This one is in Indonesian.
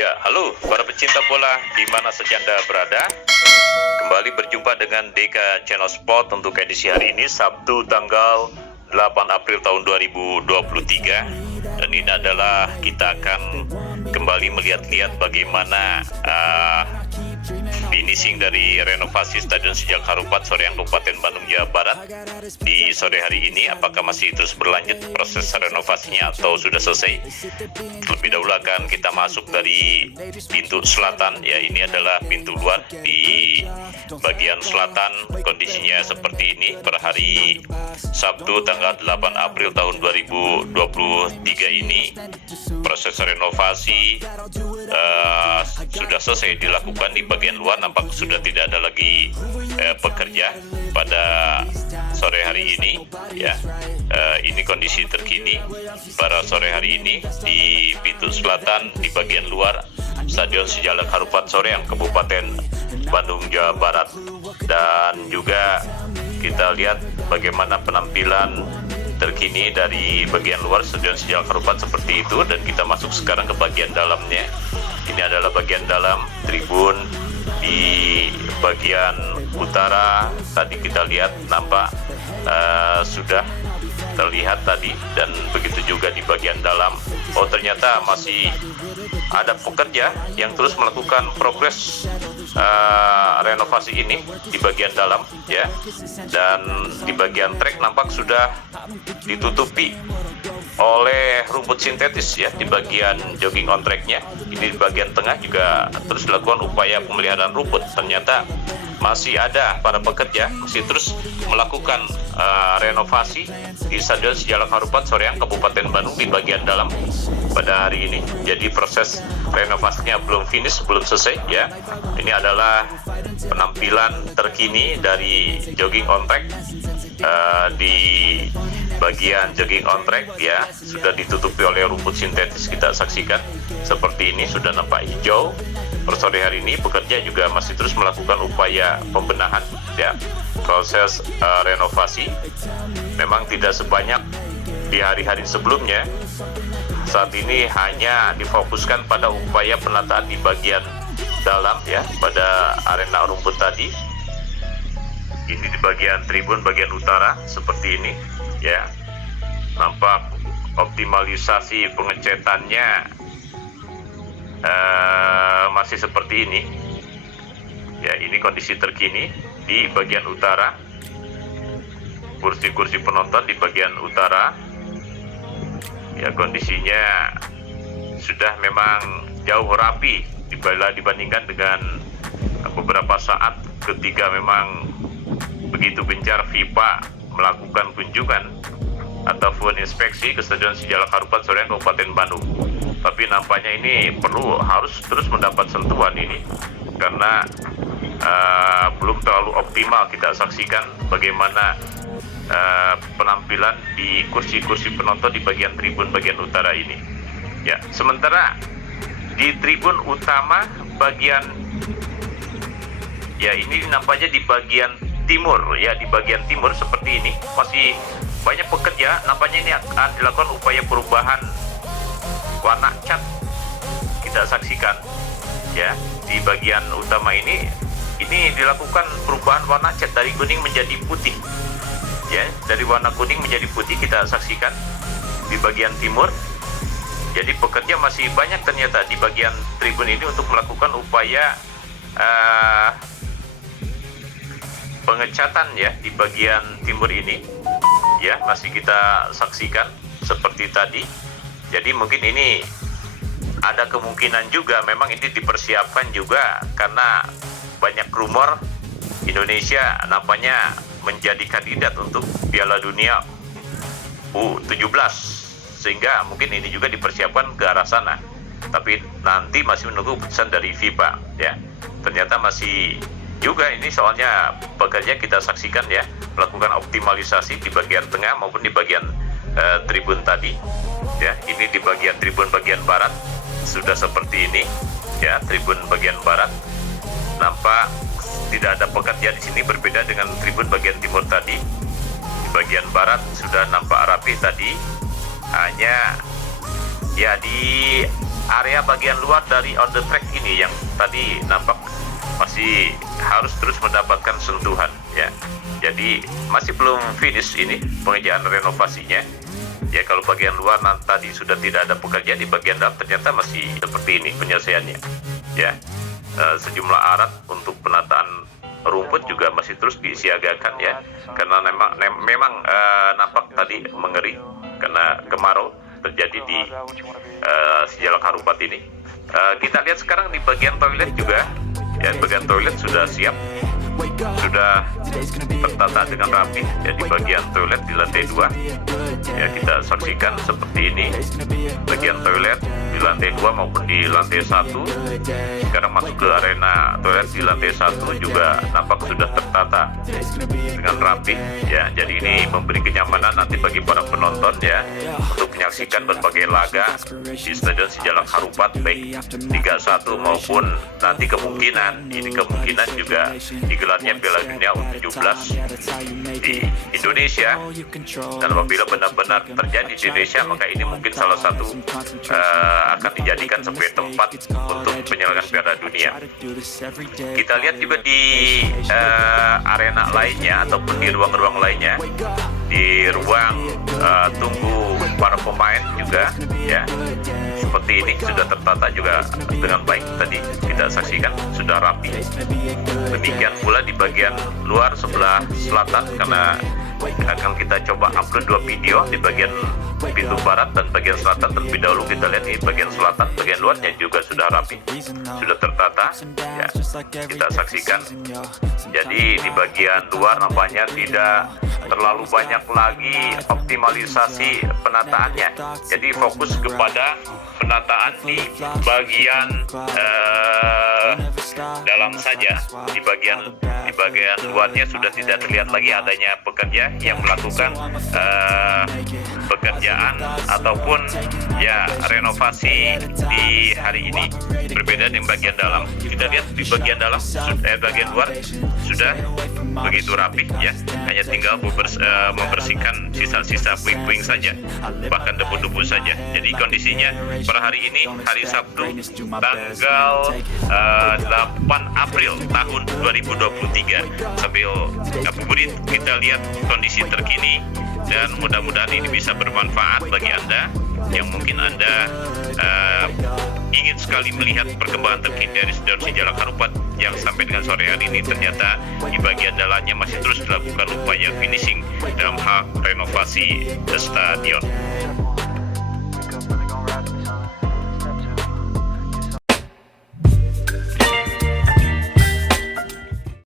Ya, halo para pecinta bola di mana saja Anda berada. Kembali berjumpa dengan Deka Channel Sport untuk edisi hari ini Sabtu tanggal 8 April tahun 2023. Dan ini adalah kita akan kembali melihat-lihat bagaimana finishing dari renovasi Stadion Sejak Harupat Soreang Kabupaten Bandung Jawa Barat di sore hari ini. Apakah masih terus berlanjut proses renovasinya atau sudah selesai? Lebih dahulu akan kita masuk dari pintu selatan. Ya, ini adalah pintu luar di bagian selatan. Kondisinya seperti ini per hari Sabtu tanggal 8 April tahun 2023 ini. Proses renovasi sudah selesai dilakukan di bagian luar. Nampak sudah tidak ada lagi pekerja pada sore hari ini. Ya, ini kondisi terkini pada sore hari ini di pintu selatan di bagian luar Stadion Sejak Harupat Soreang Kabupaten Bandung Jawa Barat. Dan juga kita lihat bagaimana penampilan terkini dari bagian luar Stadion Sejak Harupat seperti itu. Dan kita masuk sekarang ke bagian dalamnya. Ini adalah bagian dalam tribun di bagian utara. Tadi kita lihat nampak sudah terlihat tadi, dan begitu juga di bagian dalam. Oh, ternyata masih ada pekerja yang terus melakukan progres renovasi ini di bagian dalam, ya. Dan di bagian trek nampak sudah ditutupi oleh rumput sintetis, ya, di bagian jogging on tracknya. Ini di bagian tengah juga terus dilakukan upaya pemeliharaan rumput. Ternyata masih ada para pekerja masih terus melakukan renovasi di Stadion Sejak Harupat Soreang Kabupaten Bandung di bagian dalam pada hari ini. Jadi proses renovasinya belum finish, belum selesai, ya. Ini adalah penampilan terkini dari jogging on track. Di bagian jogging on track, ya, sudah ditutupi oleh rumput sintetis. Kita saksikan seperti ini, sudah nampak hijau. Per sore hari ini pekerja juga masih terus melakukan upaya pembenahan, ya. Proses renovasi memang tidak sebanyak di hari-hari sebelumnya. Saat ini hanya difokuskan pada upaya penataan di bagian dalam, ya, pada arena rumput tadi. Ini di bagian tribun bagian utara seperti ini, ya. Nampak optimalisasi pengecatannya masih seperti ini, ya. Ini kondisi terkini di bagian utara. Kursi-kursi penonton di bagian utara, ya, kondisinya sudah memang jauh rapi dibandingkan dengan beberapa saat ketika memang begitu gencar FIFA melakukan kunjungan ataupun inspeksi ke Stadion Sejak Harupat Soreang Kabupaten Bandung. Tapi nampaknya ini harus terus mendapat sentuhan ini, karena belum terlalu optimal. Kita saksikan bagaimana penampilan di kursi-kursi penonton di bagian tribun bagian utara ini, ya. Sementara di tribun utama bagian, ya, ini nampaknya di bagian timur, ya, di bagian timur seperti ini masih banyak pekerja. Nampaknya ini akan dilakukan upaya perubahan warna cat. Kita saksikan, ya, di bagian utama ini dilakukan perubahan warna cat dari kuning menjadi putih, ya, dari warna kuning menjadi putih. Kita saksikan di bagian timur. Jadi pekerja masih banyak ternyata di bagian tribun ini untuk melakukan upaya pengecatan, ya, di bagian timur ini, ya, masih kita saksikan seperti tadi. Jadi mungkin ini ada kemungkinan juga memang ini dipersiapkan juga karena banyak rumor Indonesia nampaknya menjadi kandidat untuk Piala Dunia U17, sehingga mungkin ini juga dipersiapkan ke arah sana. Tapi nanti masih menunggu keputusan dari FIFA, ya. Ternyata masih juga ini soalnya pekerja kita saksikan, ya, melakukan optimalisasi di bagian tengah maupun di bagian tribun tadi, ya. Ini di bagian tribun bagian barat sudah seperti ini, ya. Tribun bagian barat nampak tidak ada pekerja di sini, berbeda dengan tribun bagian timur tadi. Di bagian barat sudah nampak rapi tadi, hanya, ya, di area bagian luar dari on the track ini yang tadi nampak masih harus terus mendapatkan sentuhan ya. Jadi masih belum finish ini pengerjaan renovasinya. Ya kalau bagian luar tadi sudah tidak ada pekerjaan, di bagian dalam ternyata masih seperti ini penyelesaiannya. Ya, sejumlah alat untuk penataan rumput juga masih terus disiagakan ya, karena memang nampak tadi mengering karena kemarau terjadi di Sijalak Harupat ini. Kita lihat sekarang di bagian toilet juga, ya bagian toilet sudah siap, sudah tertata dengan rapi ya di bagian toilet di lantai 2 ya. Kita saksikan seperti ini bagian toilet di lantai 2 maupun di lantai 1. Sekarang masuk ke arena toilet di lantai 1 juga nampak sudah tertata dengan rapi ya. Jadi ini memberi kenyamanan nanti bagi para penonton ya untuk menyaksikan berbagai laga di Stadion Sijalak Harupat, baik Liga 1 maupun nanti kemungkinan juga digelarnya Piala Dunia U17 di Indonesia. Dan apabila benar-benar terjadi di Indonesia, maka ini mungkin salah satu akan dijadikan sebagai tempat untuk penyelenggaraan Piala Dunia. Kita lihat juga di arena lainnya ataupun di ruang-ruang lainnya, di ruang tunggu para pemain juga ya, seperti ini sudah tertata juga dengan baik. Tadi kita saksikan sudah rapi. Demikian pula di bagian luar sebelah selatan, karena akan kita coba upload 2 video di bagian pintu barat dan bagian selatan. Terlebih dahulu kita lihat ini bagian selatan, bagian luarnya juga sudah rapi, sudah tertata ya, kita saksikan. Jadi di bagian luar nampaknya tidak terlalu banyak lagi optimalisasi penataannya, jadi fokus kepada penataan di bagian dalam saja. Di bagian luarnya sudah tidak terlihat lagi adanya pekerja yang melakukan pekerjaan ataupun ya renovasi di hari ini. Berbeda dengan bagian dalam, kita lihat di bagian dalam bagian luar sudah begitu rapi ya, hanya tinggal membersihkan sisa-sisa puing-puing saja, bahkan debu-debu saja. Jadi kondisinya per hari ini, hari Sabtu tanggal 8 April tahun 2023. Sambil ngabuburit kita lihat kondisi terkini, dan mudah-mudahan ini bisa bermanfaat bagi Anda yang mungkin Anda ingin sekali melihat perkembangan terkini dari Stadion Sijalak Harupat, yang sampai dengan sore hari ini ternyata di bagian dalamnya masih terus dilakukan upaya finishing dalam hal renovasi stadion.